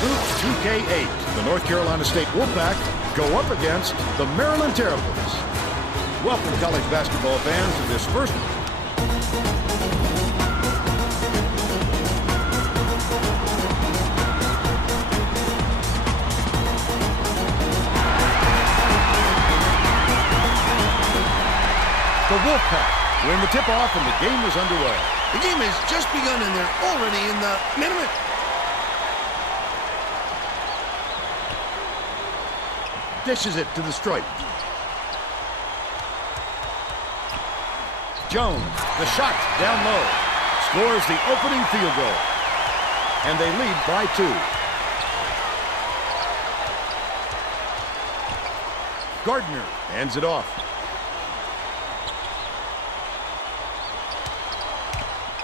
Hoops 2K8. The North Carolina State Wolfpack go up against the Maryland Terrapins. Welcome, college basketball fans, to this first The Wolfpack win the tip-off and the game is underway. The game has just begun and they're already in the minute. Dishes it to the stripe. Jones, the shot down low. Scores the opening field goal. And they lead by 2. Gardner hands it off.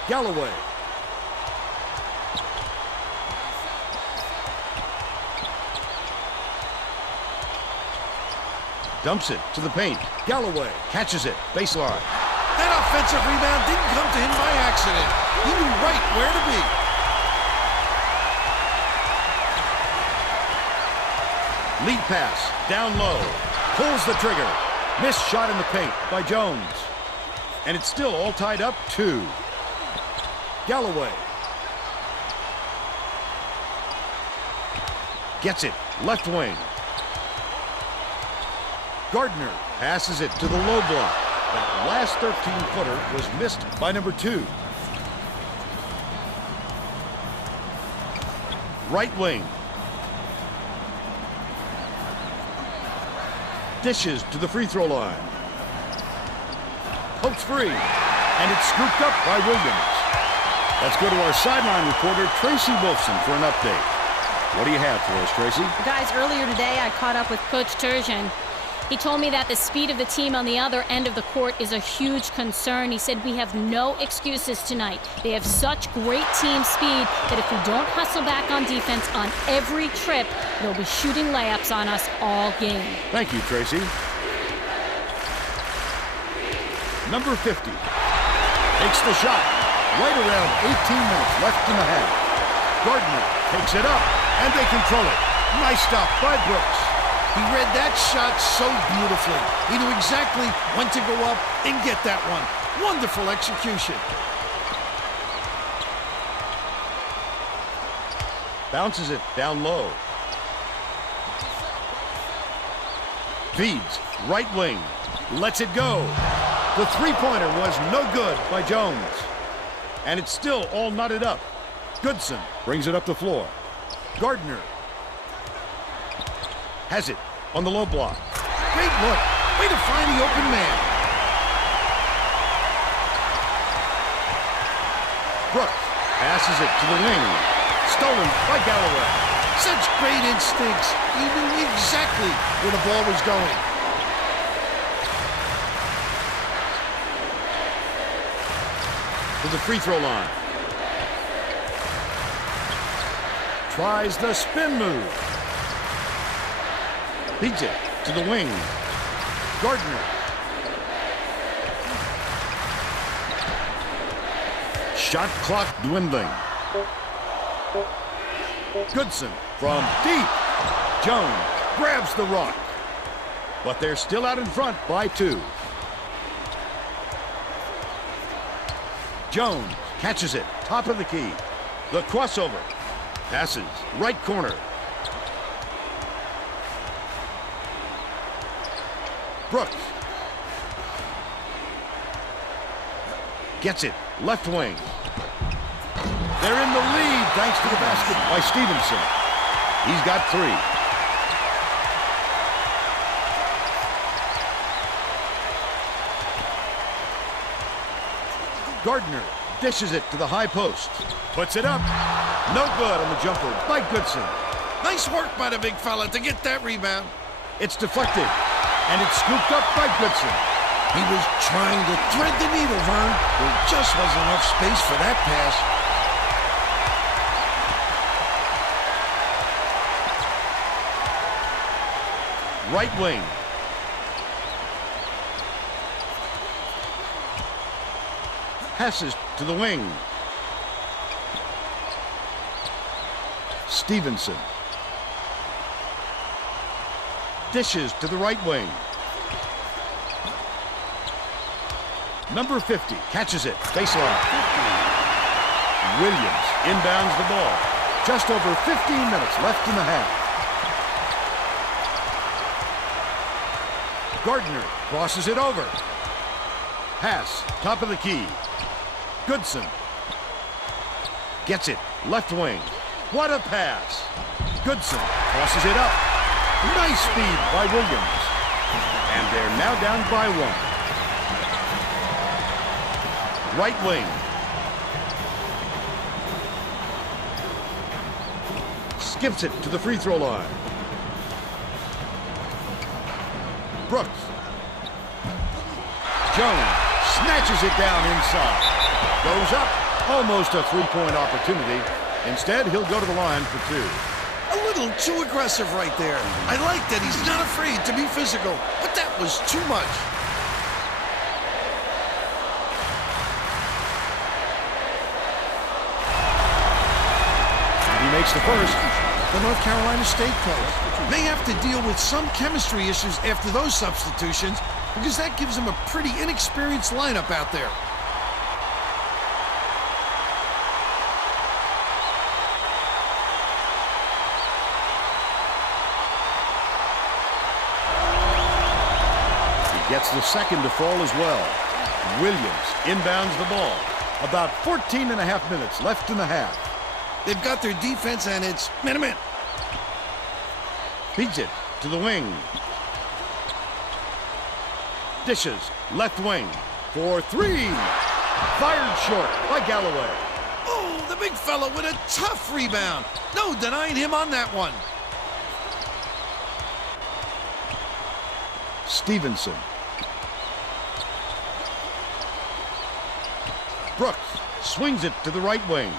Galloway. Dumps it to the paint. Galloway catches it. Baseline. That offensive rebound didn't come to him by accident. He knew right where to be. Lead pass. Down low. Pulls the trigger. Missed shot in the paint by Jones. And it's still all tied up 2. Galloway. Gets it. Left wing. Gardner passes it to the low block. That last 13-footer was missed by number 2. Right wing. Dishes to the free throw line. Pokes free. And it's scooped up by Williams. Let's go to our sideline reporter, Tracy Wolfson, for an update. What do you have for us, Tracy? Guys, earlier today I caught up with Coach Turgeon. He told me that the speed of the team on the other end of the court is a huge concern. He said we have no excuses tonight. They have such great team speed that if we don't hustle back on defense on every trip, they'll be shooting layups on us all game. Thank you, Tracy. Number 50 takes the shot. Right around 18 minutes left in the half. Gardner takes it up, and they control it. Nice stop by Brooks. He read that shot so beautifully. He knew exactly when to go up and get that one. Wonderful execution. Bounces it down low. Feeds, right wing. Lets it go. The three-pointer was no good by Jones. And it's still all knotted up. Goodson brings it up the floor. Gardner has it on the low block. Great look. Way to find the open man. Brooks passes it to the wing. Stolen by Galloway. Such great instincts. He knew exactly where the ball was going. To the free throw line. Tries the spin move. Beats it to the wing. Gardner. Shot clock dwindling. Goodson from deep. Jones grabs the rock. But they're still out in front by 2. Jones catches it, top of the key. The crossover. Passes, right corner. Brooks. Gets it, left wing. They're in the lead thanks to the basket by Stevenson. He's got 3. Gardner dishes it to the high post. Puts it up. No good on the jumper by Goodson. Nice work by the big fella to get that rebound. It's deflected, and it's scooped up by Goodson. He was trying to thread the needle, Vern. There just wasn't enough space for that pass. Right wing. Passes to the wing. Stevenson. Dishes to the right wing. Number 50 catches it. Baseline. Williams inbounds the ball. Just over 15 minutes left in the half. Gardner crosses it over. Pass, top of the key. Goodson gets it, left wing. What a pass. Goodson crosses it up. Nice speed by Williams. And they're now down by 1. Right wing. Skips it to the free throw line. Brooks. Jones snatches it down inside. Goes up. Almost a three-point opportunity. Instead, he'll go to the line for 2. A little too aggressive right there. I like that he's not afraid to be physical, but that was too much. He makes the first. The North Carolina State coach may have to deal with some chemistry issues after those substitutions because that gives them a pretty inexperienced lineup out there. He gets the second to fall as well. Williams inbounds the ball. About 14 and a half minutes left in the half. They've got their defense, and it's man-to-man. Feeds it to the wing. Dishes, left wing, for 3. Fired short by Galloway. Oh, the big fella with a tough rebound. No denying him on that one. Stevenson. Brooks swings it to the right wing.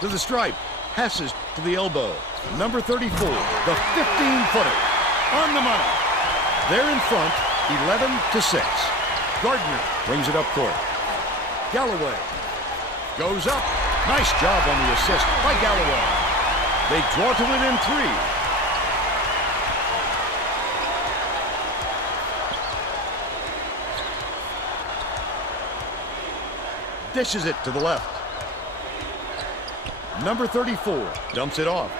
To the stripe. Passes to the elbow. Number 34, the 15-footer. On the money. They're in front, 11-6. Gardner brings it up court. Galloway goes up. Nice job on the assist by Galloway. They draw to within 3. Dishes it to the left. Number 34 dumps it off.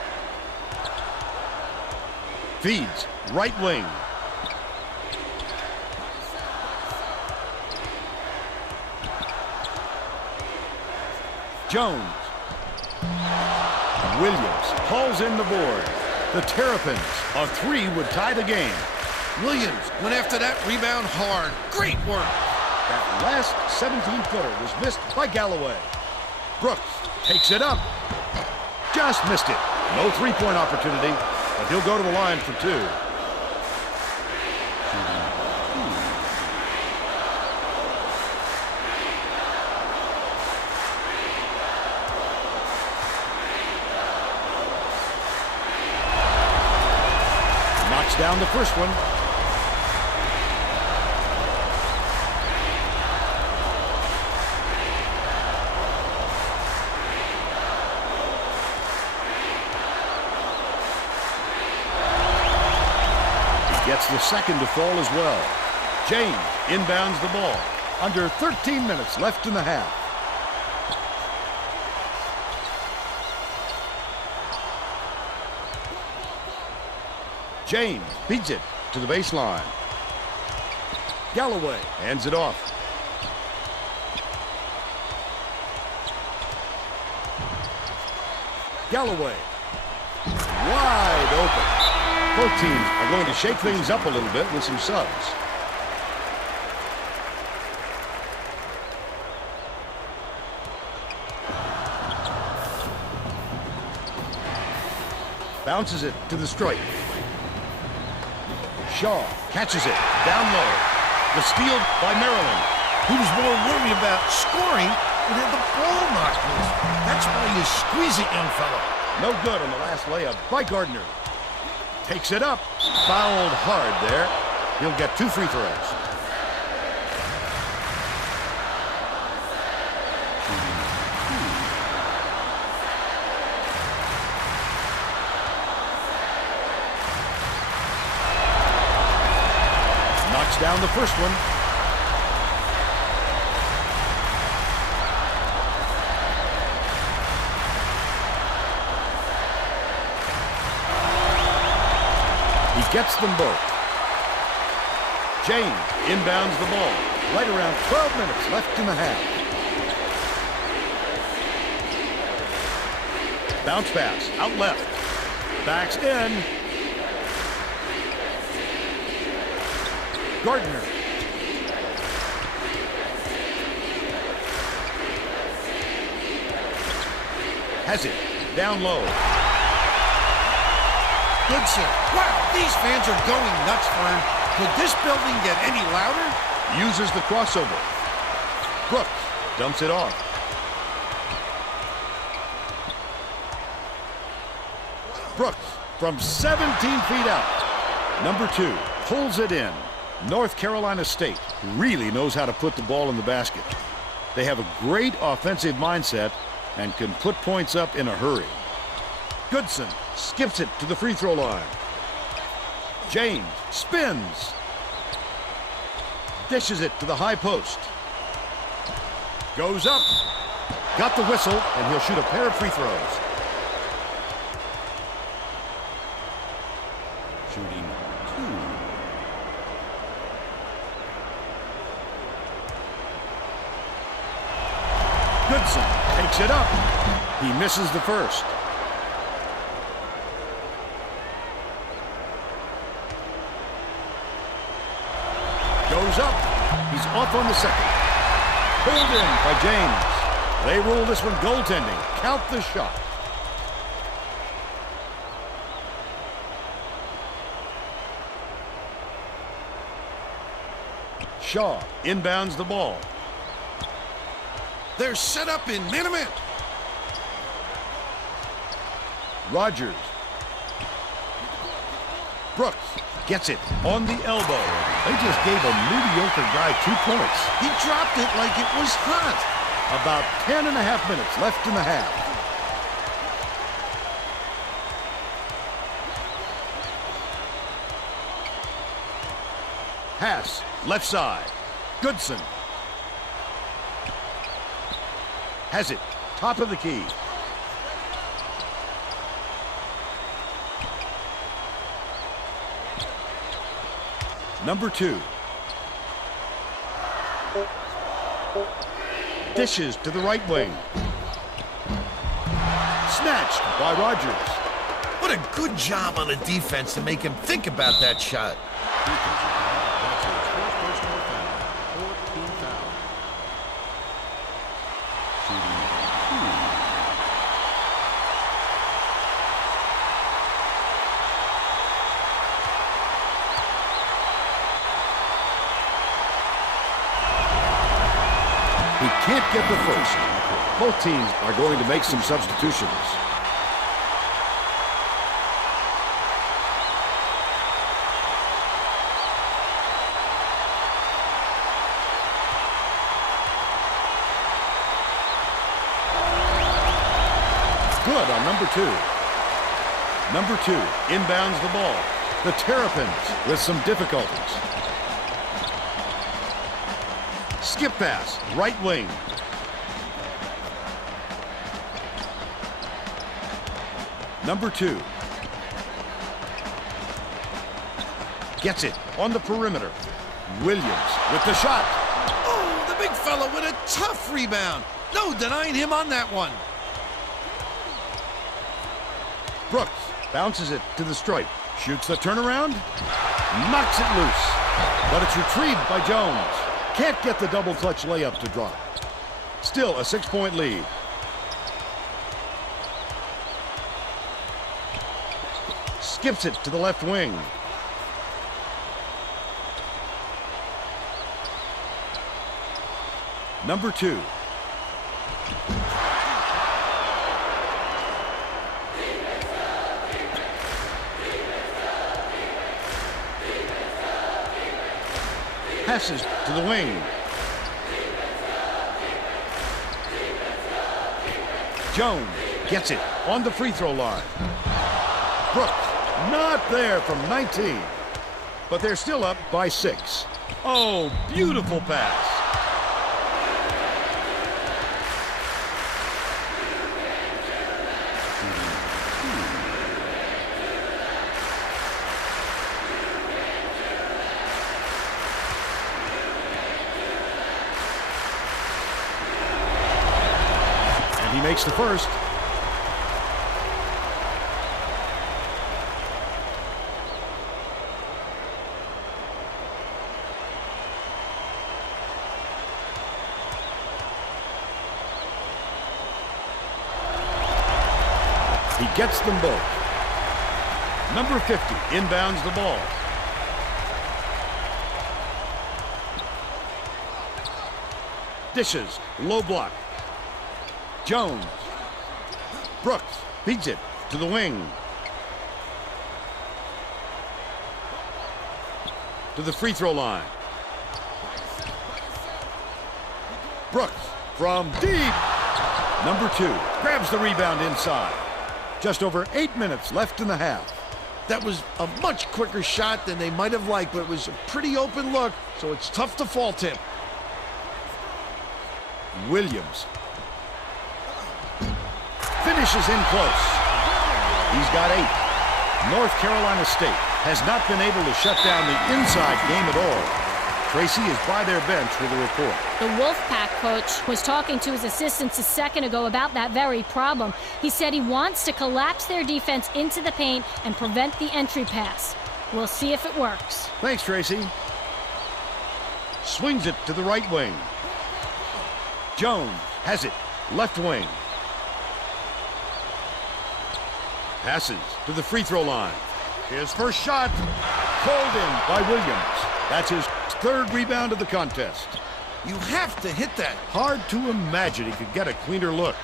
Feeds right wing. Jones. Williams hauls in the board. The Terrapins, a 3 would tie the game. Williams went after that rebound hard. Great work. That last 17-footer was missed by Galloway. Brooks takes it up. Just missed it. No three-point opportunity, but he'll go to the line for 2. Knocks down the first one. Gets the second to fall as well. James inbounds the ball. Under 13 minutes left in the half. James beats it to the baseline. Galloway hands it off. Galloway wide open. Both teams are going to shake things up a little bit with some subs. Bounces it to the stripe. Shaw catches it down low. The steal by Maryland. He was more worried about scoring than had the ball knocked loose. That's why you squeeze it, young fella. No good on the last layup by Gardner. Takes it up. Fouled hard there. He'll get 2 free throws. Knocks down the first one. He gets them both. James inbounds the ball. Right around 12 minutes left in the half. Bounce pass, out left. Backs in. Gardner. Has it. Down low. Goodson. Wow, these fans are going nuts for him. Could this building get any louder? Uses the crossover. Brooks dumps it off. Brooks from 17 feet out. Number 2 pulls it in. North Carolina State really knows how to put the ball in the basket. They have a great offensive mindset and can put points up in a hurry. Goodson skips it to the free throw line. James spins. Dishes it to the high post. Goes up. Got the whistle, and he'll shoot a pair of free throws. Shooting 2. Goodson takes it up. He misses the first. Goes up. He's off on the second. Pulled in by James. They rule this one goaltending. Count the shot. Shaw inbounds the ball. They're set up in man-to-man. Rogers. Brooks gets it on the elbow. They just gave a mediocre guy 2 points. He dropped it like it was hot. About 10 and a half minutes left in the half. Pass, left side. Goodson. Has it, top of the key. Number 2. Dishes to the right wing. Snatched by Rogers. What a good job on the defense to make him think about that shot. He can't get the first. Both teams are going to make some substitutions. Good on number 2. Number 2 inbounds the ball. The Terrapins with some difficulties. Skip pass, right wing. Number 2. Gets it on the perimeter. Williams with the shot. Oh, the big fella with a tough rebound. No denying him on that one. Brooks bounces it to the stripe. Shoots the turnaround. Knocks it loose. But it's retrieved by Jones. Can't get the double clutch layup to drop. Still a 6-point lead. Skips it to the left wing. Number 2. Passes to the wing. Jones gets it on the free throw line. Brooks not there from 19. But they're still up by 6. Oh, beautiful pass. And he makes the first. He gets them both. Number 50 inbounds the ball. Dishes, low block. Jones. Brooks feeds it to the wing. To the free throw line. Brooks from deep. Number 2 grabs the rebound inside. Just over 8 minutes left in the half. That was a much quicker shot than they might have liked, but it was a pretty open look, so it's tough to fault him. Williams finishes in close. He's got 8. North Carolina State has not been able to shut down the inside game at all. Tracy is by their bench with a report. The Wolfpack coach was talking to his assistants a second ago about that very problem. He said he wants to collapse their defense into the paint and prevent the entry pass. We'll see if it works. Thanks, Tracy. Swings it to the right wing. Jones has it, left wing. Passes to the free throw line. His first shot, called in by Williams. That's his 3rd rebound of the contest. You have to hit that. Hard to imagine he could get a cleaner look.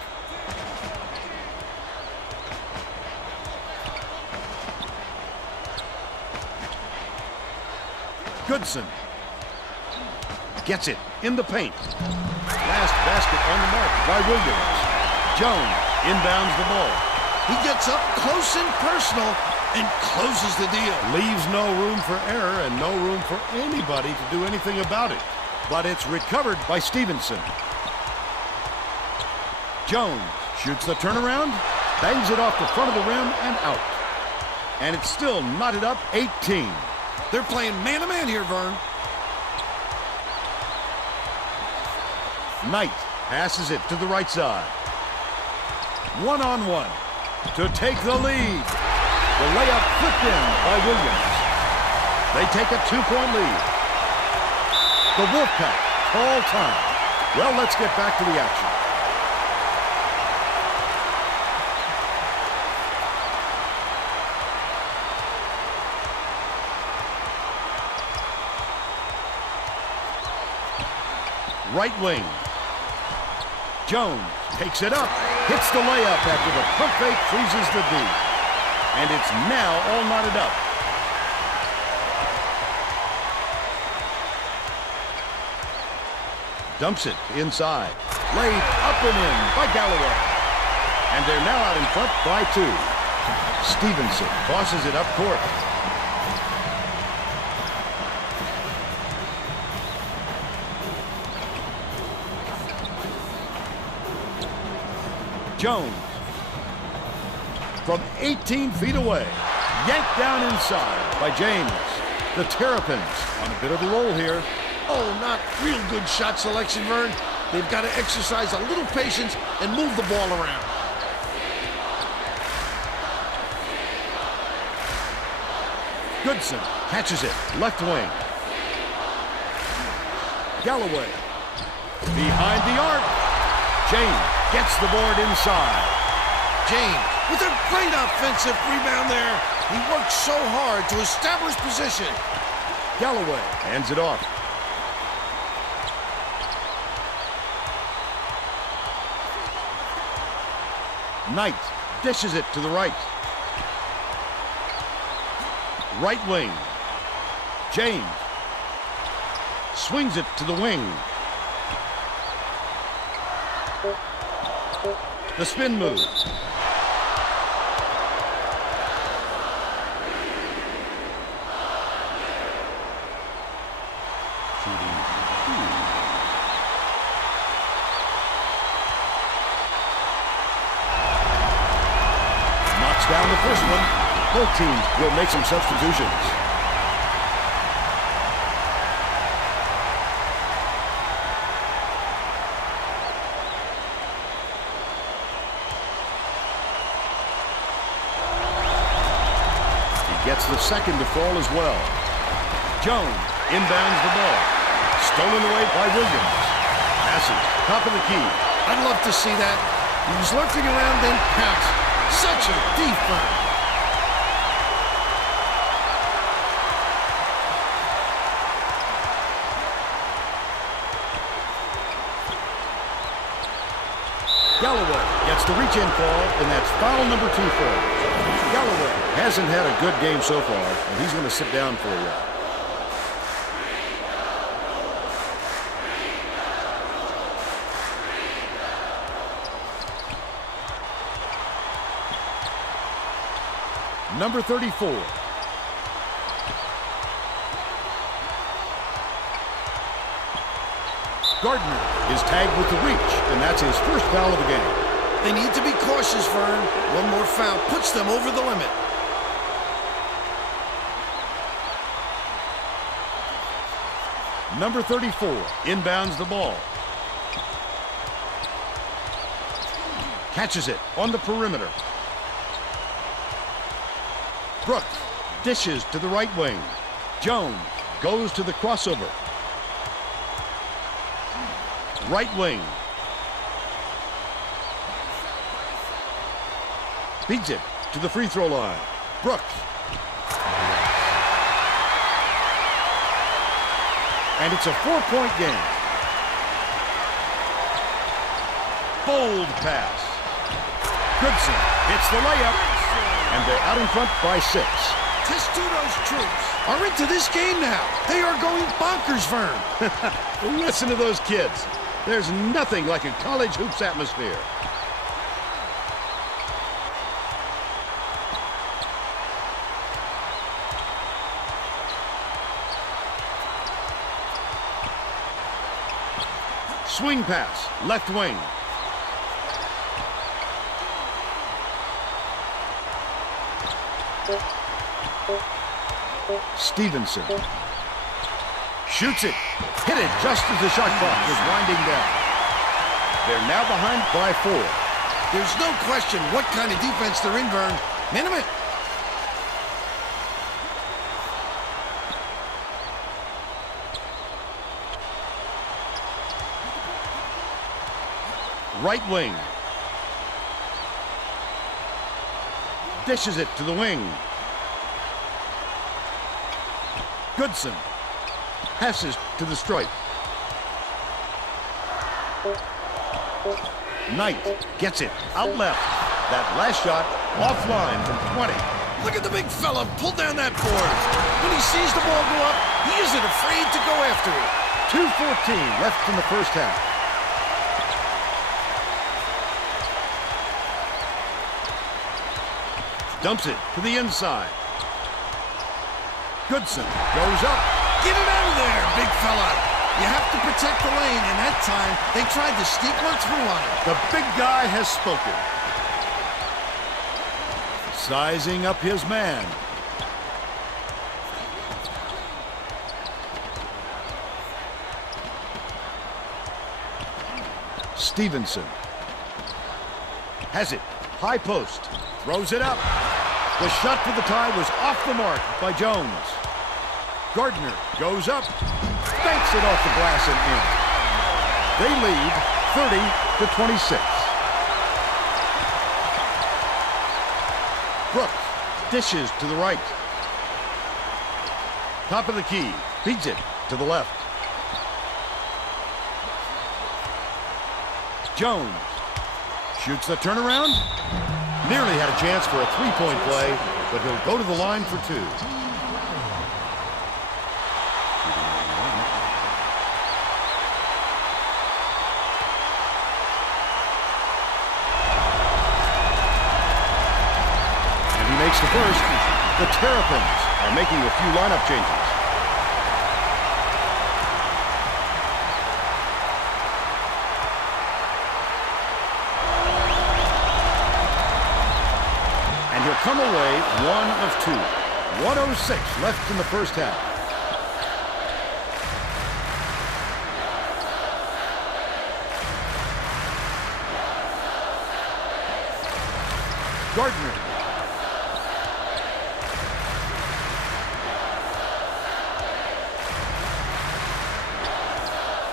Goodson gets it in the paint. Last basket on the mark by Williams. Jones inbounds the ball. He gets up close and personal and closes the deal. Leaves no room for error and no room for anybody to do anything about it. But it's recovered by Stevenson. Jones shoots the turnaround, bangs it off the front of the rim and out. And it's still knotted up 18. They're playing man-to-man here, Vern. Knight passes it to the right side. One-on-one to take the lead. The layup flipped in by Williams. They take a 2-point lead. The Wolfpack call time. Well, let's get back to the action. Right wing. Jones takes it up, hits the layup after the pump fake freezes the D. And it's now all knotted up. Dumps it inside. Laid up and in by Galloway. And they're now out in front by 2. Stevenson tosses it up court. Jones from 18 feet away. Yanked down inside by James. The Terrapins on a bit of a roll here. Oh, not real good shot selection, Vern. They've got to exercise a little patience and move the ball around. Goodson catches it, left wing. Galloway behind the arc. James gets the board inside. James with a great offensive rebound there. He worked so hard to establish position. Galloway hands it off. Knight dishes it to the right. Right wing. James swings it to the wing. The spin move. down the first one. Both teams will make some substitutions. He gets the second to fall as well. Jones inbounds the ball. Stolen away by Williams. Passes, top of the key. I'd love to see that. He was lurking around, then pounced. Such a defense. Galloway gets the reach-in call, and that's foul number 2 for him. Galloway hasn't had a good game so far, and he's going to sit down for a while. Number 34. Gardner is tagged with the reach, and that's his first foul of the game. They need to be cautious, Vern. One more foul puts them over the limit. Number 34 inbounds the ball. Catches it on the perimeter. Brooks dishes to the right wing. Jones goes to the crossover. Right wing. Beats it to the free throw line. Brooks. And it's a 4-point game. Bold pass. Goodson hits the layup. And they're out in front by 6. Testudo's troops are into this game now. They are going bonkers, Vern. Listen to those kids. There's nothing like a college hoops atmosphere. Swing pass, left wing. Stevenson shoots it. Hit it just as the shot clock was winding down. They're now behind by 4. There's no question what kind of defense they're in, Vern. Minute. Right wing. Dishes it to the wing. Goodson passes to the stripe. Knight gets it out left. That last shot offline from 20. Look at the big fella pull down that board. When he sees the ball go up, he isn't afraid to go after it. 2:14 left in the first half. Dumps it to the inside. Goodson goes up. Get it out of there, big fella. You have to protect the lane, and that time they tried to sneak one through on him. The big guy has spoken. Sizing up his man. Stevenson has it. High post. Throws it up. The shot for the tie was off the mark by Jones. Gardner goes up. Banks it off the glass and in. They lead 30-26. Brooks dishes to the right. Top of the key. Feeds it to the left. Jones shoots the turnaround. Nearly had a chance for a three-point play, but he'll go to the line for 2. And he makes the first. The Terrapins are making a few lineup changes. come away 1 of 2. 1:06 left in the first half. Gardner.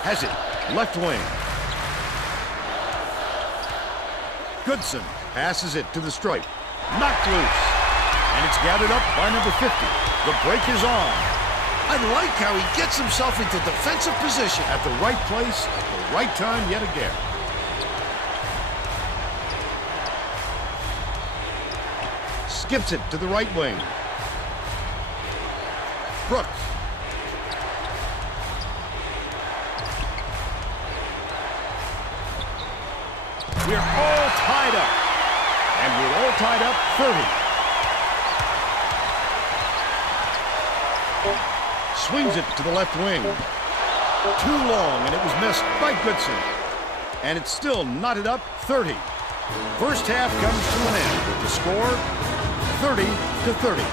Has it. Left wing. Goodson passes it to the stripe. Knocked loose. And it's gathered up by number 50. The break is on. I like how he gets himself into defensive position. At the right place, at the right time yet again. Skips it to the right wing. Brooks. We're all tied up. And we're all tied up 30. Swings it to the left wing. Too long, and it was missed by Goodson. And it's still knotted up 30. First half comes to an end with the score 30-30.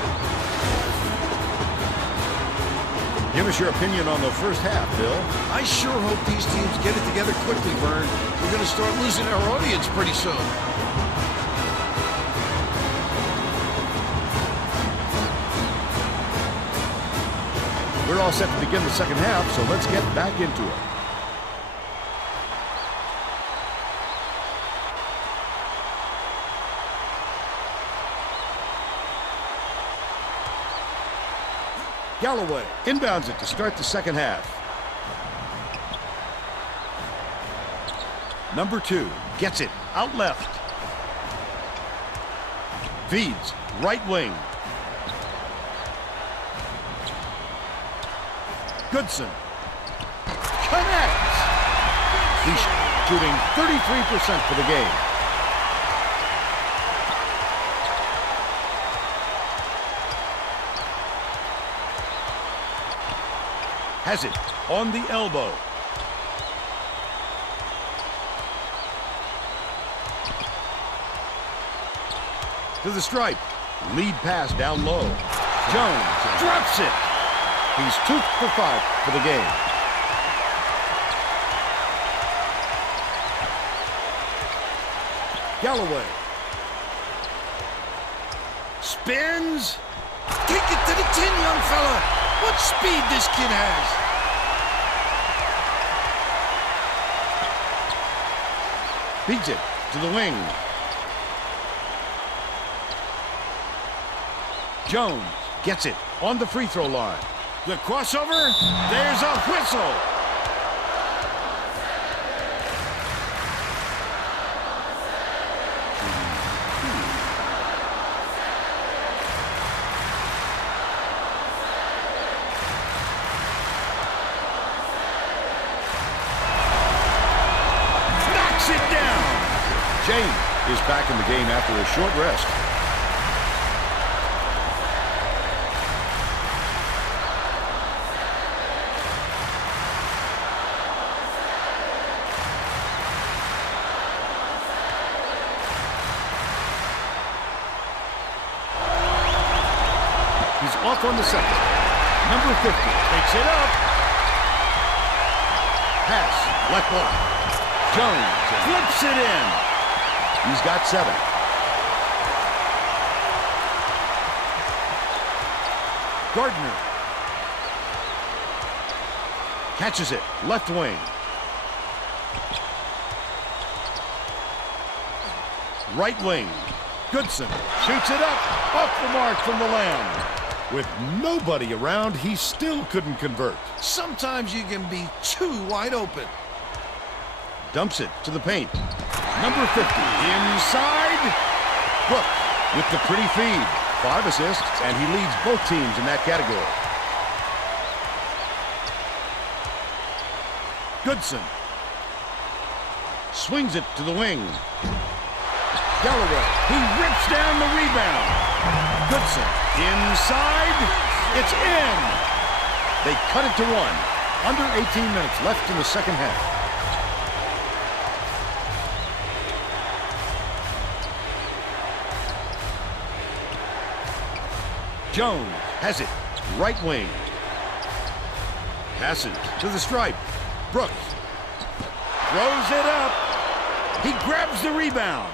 Give us your opinion on the first half, Bill. I sure hope these teams get it together quickly, Vern. We're going to start losing our audience pretty soon. We're all set to begin the second half, so let's get back into it. Galloway inbounds it to start the second half. Number 2 gets it out left. Feeds right wing. Goodson connects. He's shooting 33% for the game. Has it on the elbow. To the stripe. Lead pass down low. Jones drops it. He's 2 for 5 for the game. Galloway. Spins. Take it to the tin, young fella. What speed this kid has. Beats it to the wing. Jones gets it on the free throw line. The crossover, there's a whistle. Knocks it down. James is back in the game after a short rest. He's off on the second. Number 50 takes it up. Pass, left block. Jones flips it in. He's got 7. Gardner catches it, left wing. Right wing. Goodson shoots it up, off the mark from the Lamb. With nobody around, he still couldn't convert. Sometimes you can be too wide open. Dumps it to the paint. Number 50 inside. Brooks with the pretty feed. 5 assists, and he leads both teams in that category. Goodson swings it to the wing. Galloway, he rips down the rebound. Goodson inside. It's in. They cut it to 1. Under 18 minutes left in the second half. Jones has it. Right wing. Passes to the stripe. Brooks throws it up. He grabs the rebound.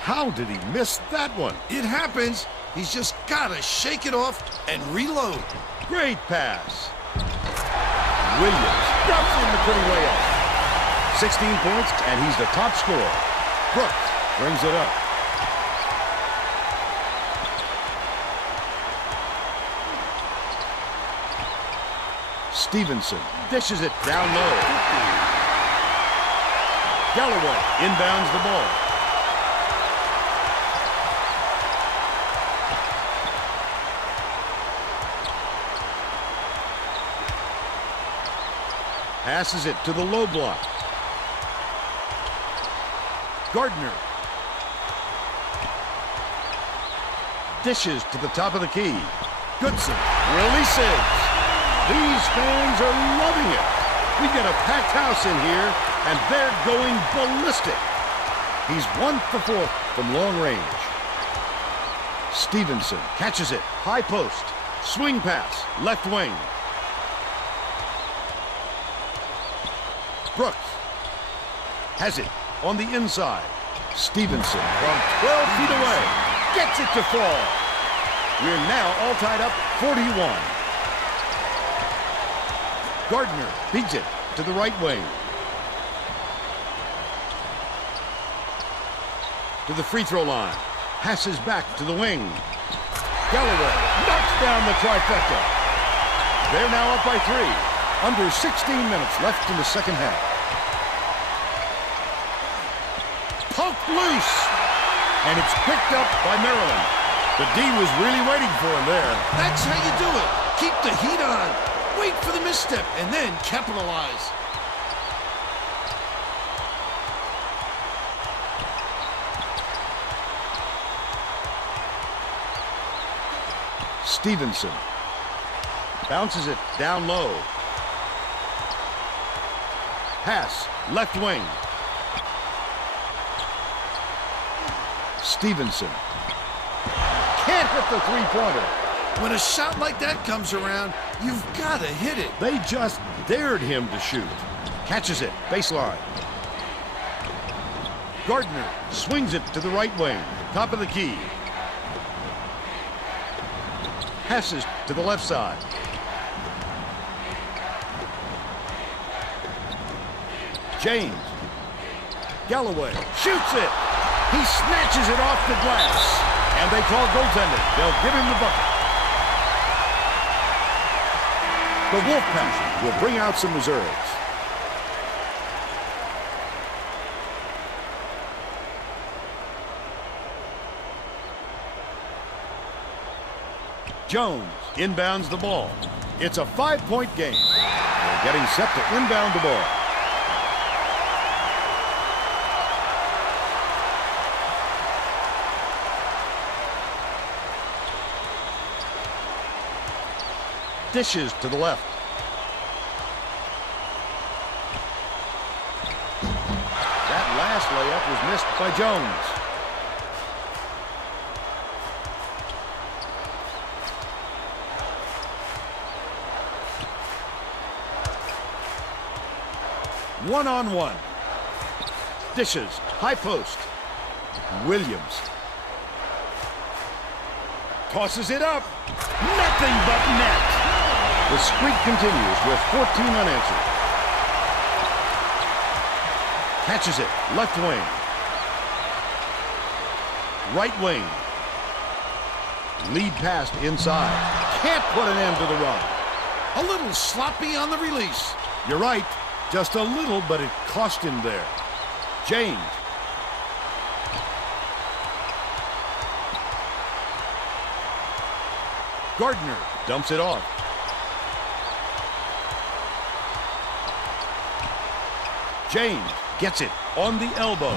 How did he miss that one? It happens. He's just got to shake it off and reload. Great pass. Williams drops in the pretty way up. 16 points, and he's the top scorer. Brooks brings it up. Stevenson dishes it down low. Galloway inbounds the ball. Passes it to the low block. Gardner dishes to the top of the key. Goodson releases. These fans are loving it. We get a packed house in here, and they're going ballistic. He's 1 for 4 from long range. Stevenson catches it. High post. Swing pass. Left wing. Brooks has it on the inside. Stevenson from 12 feet away gets it to fall. We're now all tied up 41. Gardner beats it to the right wing. To the free throw line. Passes back to the wing. Galloway knocks down the trifecta. They're now up by 3. Under 16 minutes left in the second half. Poked loose. And it's picked up by Maryland. The D was really waiting for him there. That's how you do it. Keep the heat on. Wait for the misstep and then capitalize. Stevenson bounces it down low. Pass, left wing. Stevenson can't hit the three-pointer. When a shot like that comes around, you've got to hit it. They just dared him to shoot. Catches it, baseline. Gardner swings it to the right wing, top of the key. Passes to the left side. James. Galloway shoots it. He snatches it off the glass. And they call goaltending. They'll give him the bucket. The Wolfpack will bring out some reserves. Jones inbounds the ball. It's a 5-point game. They're getting set to inbound the ball. Dishes to the left. That last layup was missed by Jones. One-on-one. Dishes. High post. Williams. Tosses it up. Nothing but net. The streak continues with 14 unanswered. Catches it. Left wing. Right wing. Lead pass inside. Can't put an end to the run. A little sloppy on the release. You're right. Just a little, but it cost him there. James. Gardner dumps it off. James gets it on the elbow.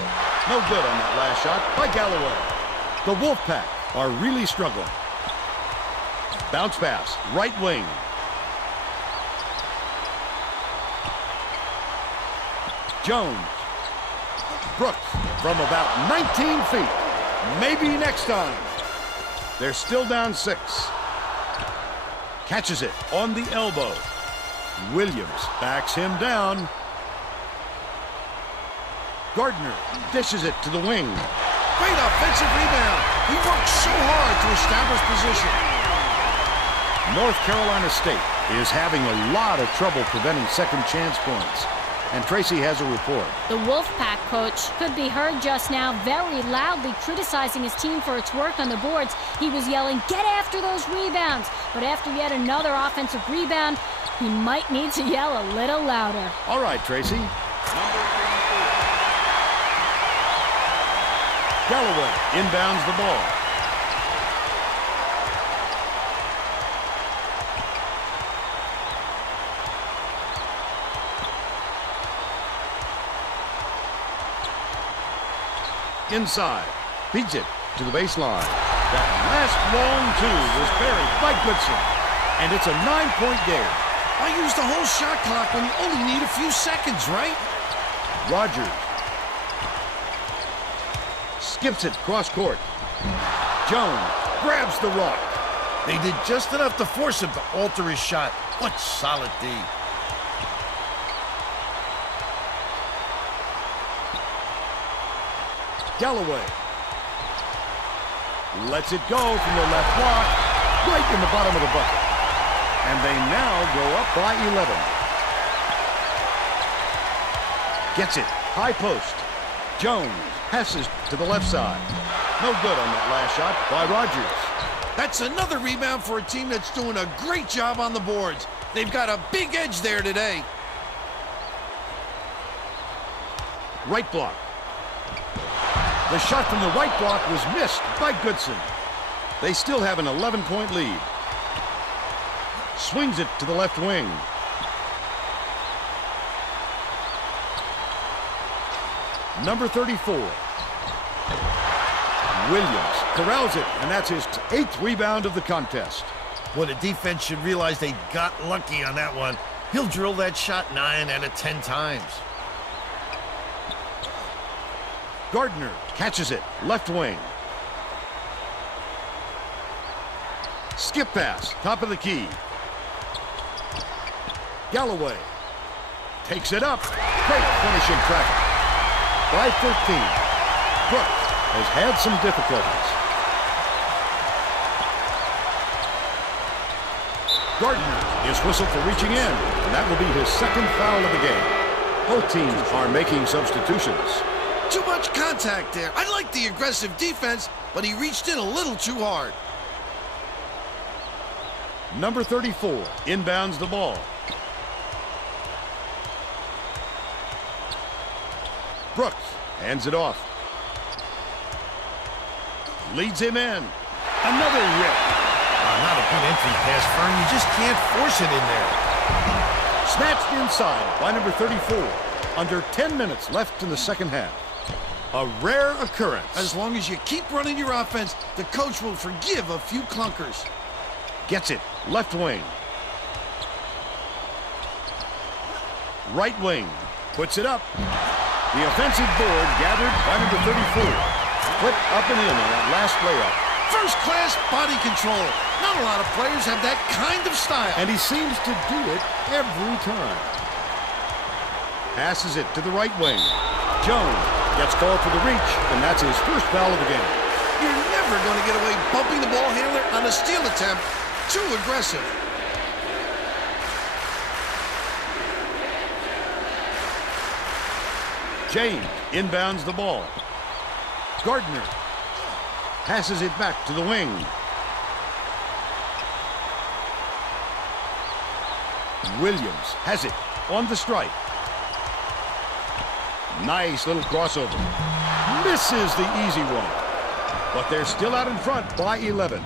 No good on that last shot by Galloway. The Wolfpack are really struggling. Bounce pass, right wing. Jones. Brooks from about 19 feet. Maybe next time. They're still down 6. catches it on the elbow. Williams backs him down. Gardner dishes it to the wing. Great offensive rebound. He worked so hard to establish position. North Carolina State is having a lot of trouble preventing second chance points. And Tracy has a report. The Wolfpack coach could be heard just now very loudly criticizing his team for its work on the boards. He was yelling, "Get after those rebounds!" But after yet another offensive rebound, he might need to yell a little louder. All right, Tracy. Galloway inbounds the ball. Inside, beats it to the baseline. That last long two was buried by Goodson, and it's a 9-point game. Why use the whole shot clock when you only need a few seconds, right? Rogers skips it cross court. Jones grabs the rock. They did just enough to force him to alter his shot. What solid D. Galloway lets it go from the left block, right in the bottom of the bucket. And they now go up by 11. Gets it, high post. Jones passes to the left side. No good on that last shot by Rogers. That's another rebound for a team that's doing a great job on the boards. They've got a big edge there today. Right block. The shot from the right block was missed by Goodson. They still have an 11-point lead. Swings it to the left wing. Number 34. Williams corrals it, and that's his 8th rebound of the contest. Well, the defense should realize they got lucky on that one. He'll drill that shot 9 out of 10 times. Gardner catches it, left wing. Skip pass, top of the key. Galloway takes it up. Great finishing traffic. By 13. Brooks has had some difficulties. Gardner is whistled for reaching in, and that will be his 2nd foul of the game. Both teams are making substitutions. Too much contact there. I like the aggressive defense, but he reached in a little too hard. Number 34 inbounds the ball. Brooks hands it off. Leads him in. Another rip. Not a good entry pass, Fern. You just can't force it in there. Snatched inside by number 34. Under 10 minutes left in the second half. A rare occurrence. As long as you keep running your offense, the coach will forgive a few clunkers. Gets it. Left wing. Right wing. Puts it up. The offensive board gathered by number 34. Put up and in on that last layup. First-class body control. Not a lot of players have that kind of style. And he seems to do it every time. Passes it to the right wing. Jones gets called for the reach, and that's his 1st foul of the game. You're never going to get away bumping the ball handler on a steal attempt. Too aggressive. James inbounds the ball. Gardner passes it back to the wing. Williams has it on the strike. Nice little crossover. Misses the easy one. But they're still out in front by 11.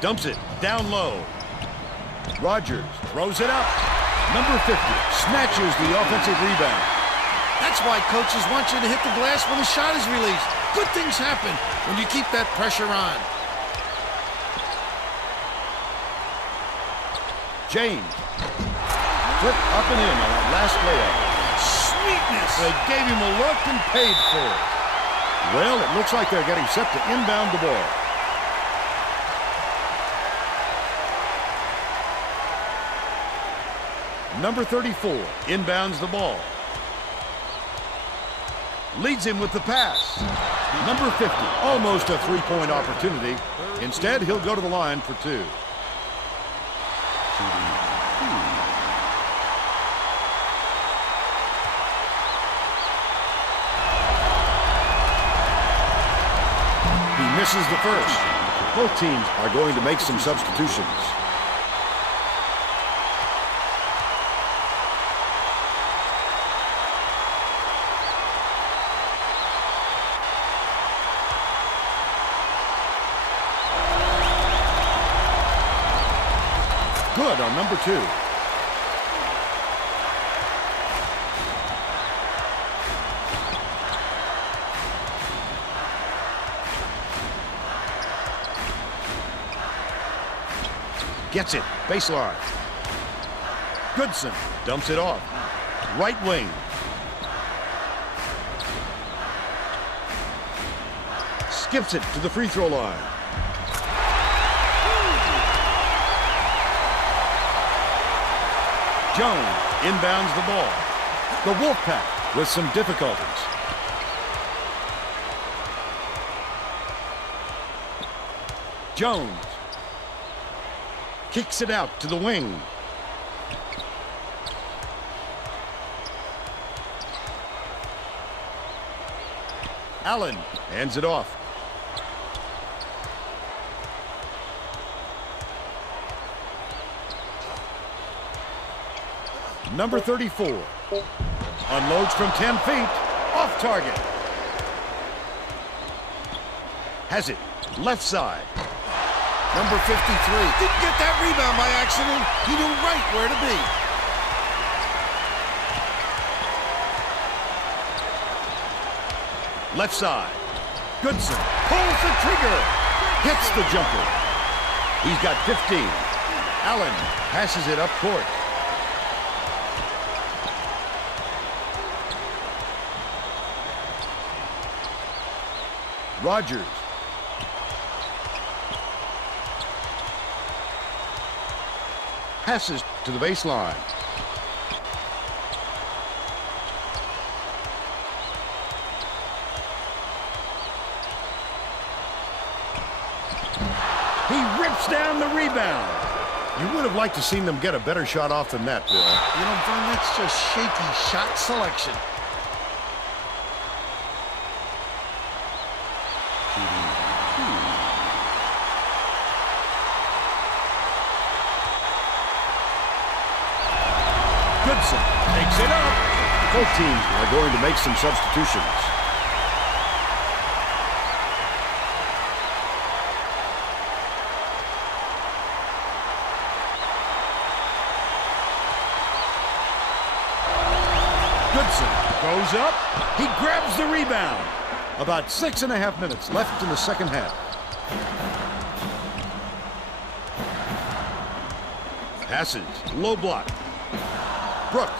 Dumps it down low. Rogers throws it up. Number 50 snatches the offensive rebound. That's why coaches want you to hit the glass when the shot is released. Good things happen when you keep that pressure on. James. Flip up and in on that last layup. Sweetness. They gave him a look and paid for it. Well, it looks like they're getting set to inbound the ball. Number 34 inbounds the ball. Leads him with the pass. Number 50, almost a three-point opportunity. Instead, he'll go to the line for two. He misses the first. Both teams are going to make some substitutions. Good on number 2. Gets it. Baseline. Goodson dumps it off. Right wing. Skips it to the free throw line. Jones inbounds the ball. The Wolfpack with some difficulties. Jones kicks it out to the wing. Allen hands it off. Number 34 unloads from 10 feet, off target. Has it, left side. Number 53 didn't get that rebound by accident. He knew right where to be. Left side. Goodson pulls the trigger. Hits the jumper. He's got 15. Allen passes it up court. Rogers. Passes to the baseline. He rips down the rebound. You would have liked to seen them get a better shot off than that, Bill. You know, Vern, that's just shaky shot selection. Goodson takes it up. Both teams are going to make some substitutions. Goodson goes up. He grabs the rebound. About 6.5 minutes left in the second half. Passes. Low block. Brooks.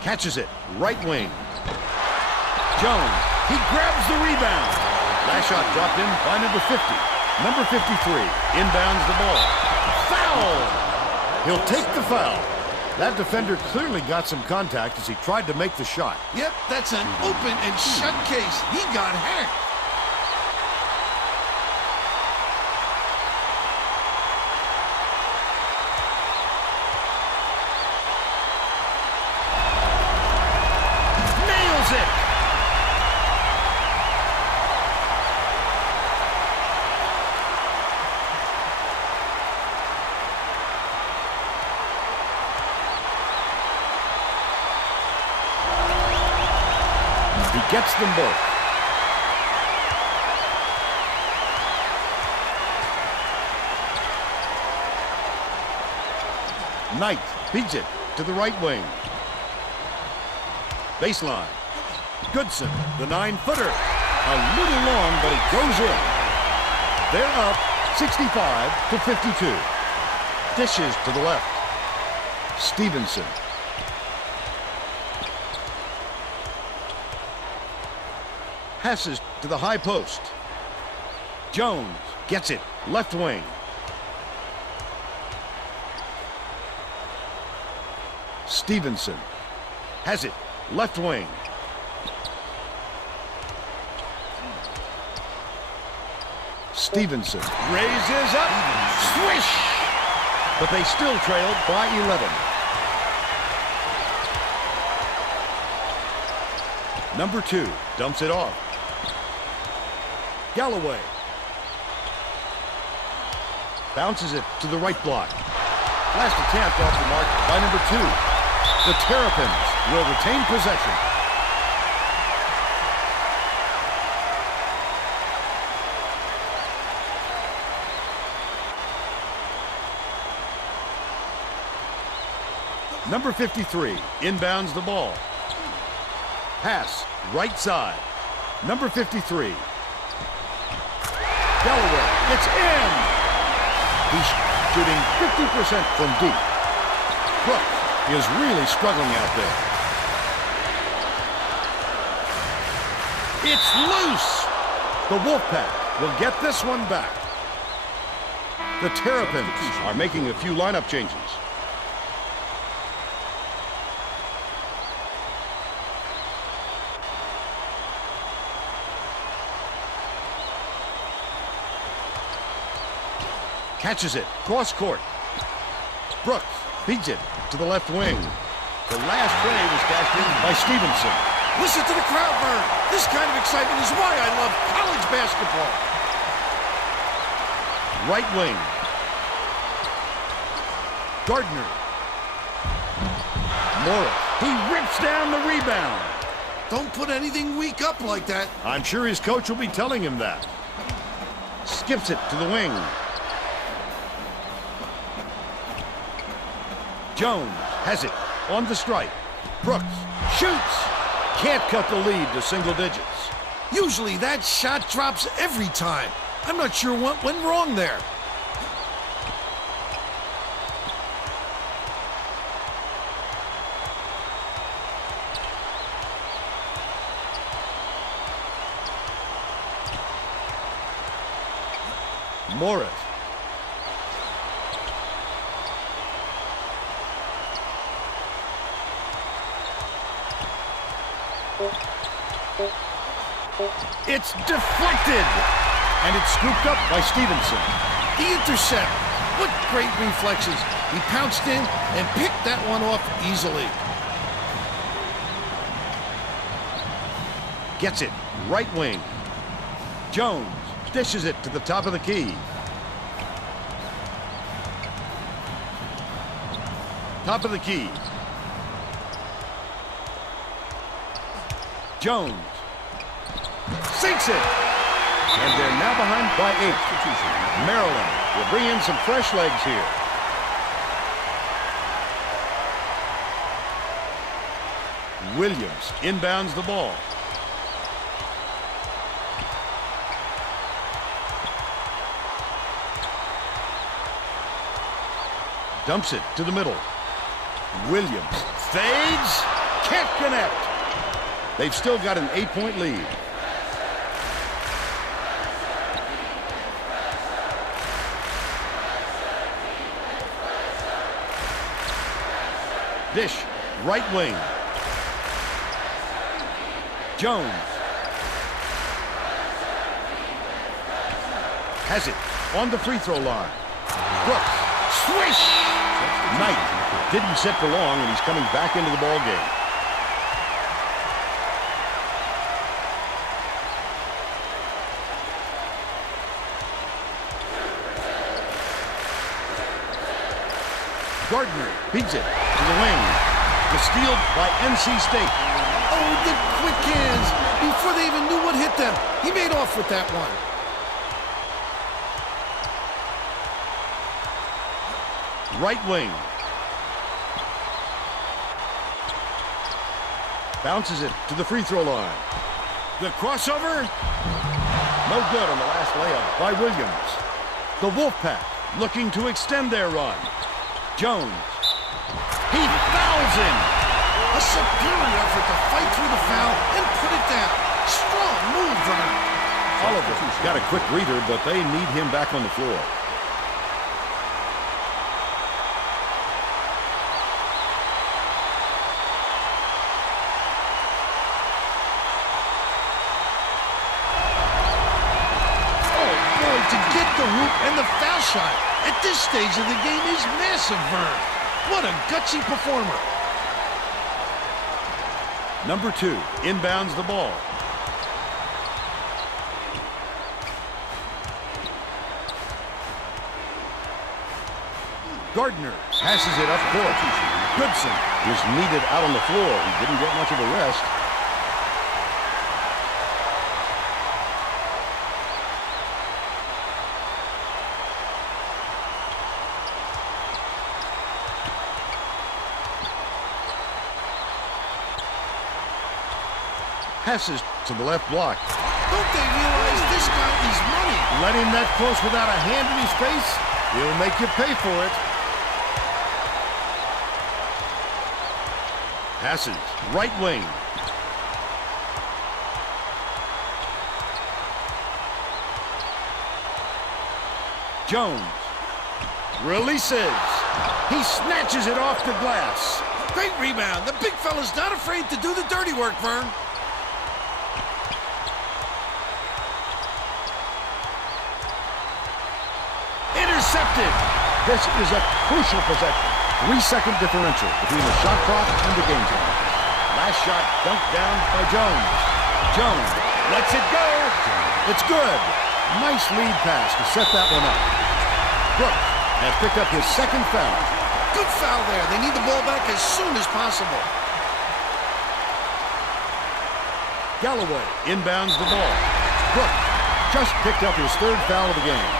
Catches it. Right wing. Jones. He grabs the rebound. Last shot dropped in by number 50. Number 53 inbounds the ball. Foul! He'll take the foul. That defender clearly got some contact as he tried to make the shot. Yep, that's an open and shut case. He got hacked. Nails it! He gets them both. Knight beats it to the right wing. Baseline. Goodson, the 9-footer. A little long, but it goes in. They're up 65 to 52. Dishes to the left. Stevenson. Passes to the high post. Jones gets it, left wing. Stevenson has it, left wing. Stevenson raises up, swish! But they still trailed by 11. Number 2 dumps it off. Galloway bounces it to the right block. Last attempt off the mark by number 2. The Terrapins will retain possession. Number 53 inbounds the ball. Pass, right side. Number 53. Galloway, it's in! He's shooting 50% from deep. Brooks is really struggling out there. It's loose! The Wolfpack will get this one back. The Terrapins are making a few lineup changes. Catches it, cross court. Brooks beats it to the left wing. The last play was cashed in by Stevenson. Listen to the crowd burn. This kind of excitement is why I love college basketball. Right wing. Gardner. Morris. He rips down the rebound. Don't put anything weak up like that. I'm sure his coach will be telling him that. Skips it to the wing. Jones has it on the strike. Brooks shoots. Can't cut the lead to single digits. Usually that shot drops every time. I'm not sure what went wrong there. Morris. It's deflected, and it's scooped up by Stevenson. The intercept. What great reflexes. He pounced in and picked that one off easily. Gets it, right wing. Jones dishes it to the top of the key. Top of the key. Jones sinks it. And they're now behind by 8. Maryland will bring in some fresh legs here. Williams inbounds the ball. Dumps it to the middle. Williams fades. Can't connect. They've still got an 8-point lead. Dish, right wing. Jones has it on the free throw line. Brooks, swish! Knight didn't sit for long, and he's coming back into the ball game. Gardner beats it to the wing. The steal by NC State. Oh, the quick hands. Before they even knew what hit them, he made off with that one. Right wing. Bounces it to the free throw line. The crossover. No good on the last layup by Williams. The Wolfpack looking to extend their run. Jones. He fouls him. A superior effort to fight through the foul and put it down. Strong move got a quick breather, but they need him back on the floor. To get the hoop and the foul shot at this stage of the game is massive, Vern. What a gutsy performer. Number 2 inbounds the ball. Gardner passes it up court. Goodson was needed out on the floor. He didn't get much of a rest. Passes to the left block. Don't they realize this guy is money? Let him that close without a hand in his face, he'll make you pay for it. Passes, right wing. Jones releases. He snatches it off the glass. Great rebound. The big fella's not afraid to do the dirty work, Vern. Intercepted. This is a crucial possession. 3-second differential between the shot clock and the game time. Last shot dunked down by Jones. Jones lets it go. It's good. Nice lead pass to set that one up. Brooks has picked up his second foul. Good foul there. They need the ball back as soon as possible. Galloway inbounds the ball. Brooks just picked up his third foul of the game.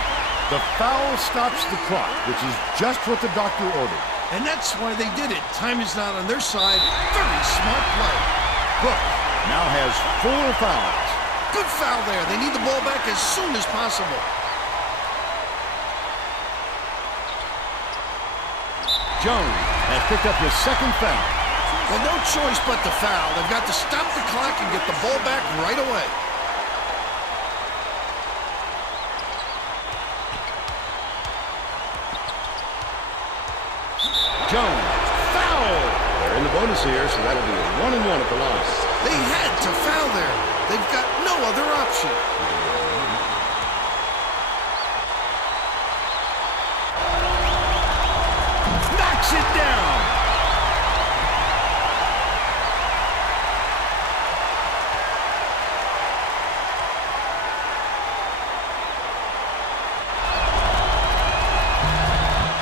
The foul stops the clock, which is just what the doctor ordered. And that's why they did it. Time is not on their side. Very smart play. Brooks now has 4 fouls. Good foul there. They need the ball back as soon as possible. Jones has picked up his second foul. Well, no choice but to foul. They've got to stop the clock and get the ball back right away. Jones, foul! They're in the bonus here, so that'll be a 1-and-1 at the line. They had to foul there. They've got no other option. Knocks it down!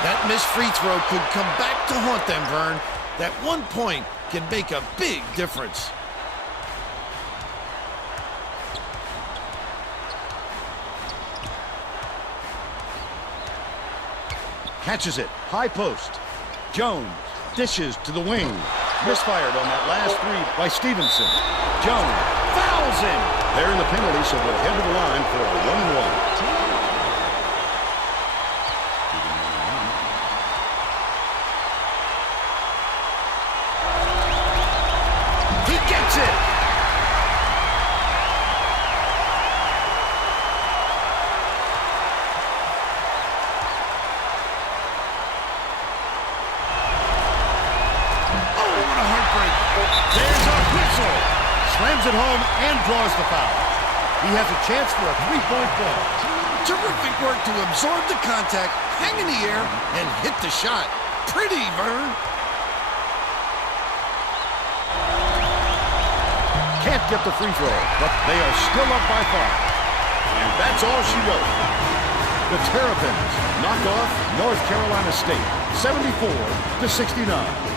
That missed free throw could come back to haunt them, Vern. That 1 point can make a big difference. Catches it, high post. Jones dishes to the wing. Misfired on that last three by Stevenson. Jones fouls him. They're in the penalty, so they'll head to the line for a 1-and-1. Slams it home and draws the foul. He has a chance for a 3-point ball. Terrific work to absorb the contact, hang in the air, and hit the shot. Pretty, Vern. Can't get the free throw, but they are still up by 5. And that's all she wrote. The Terrapins knock off North Carolina State 74-69.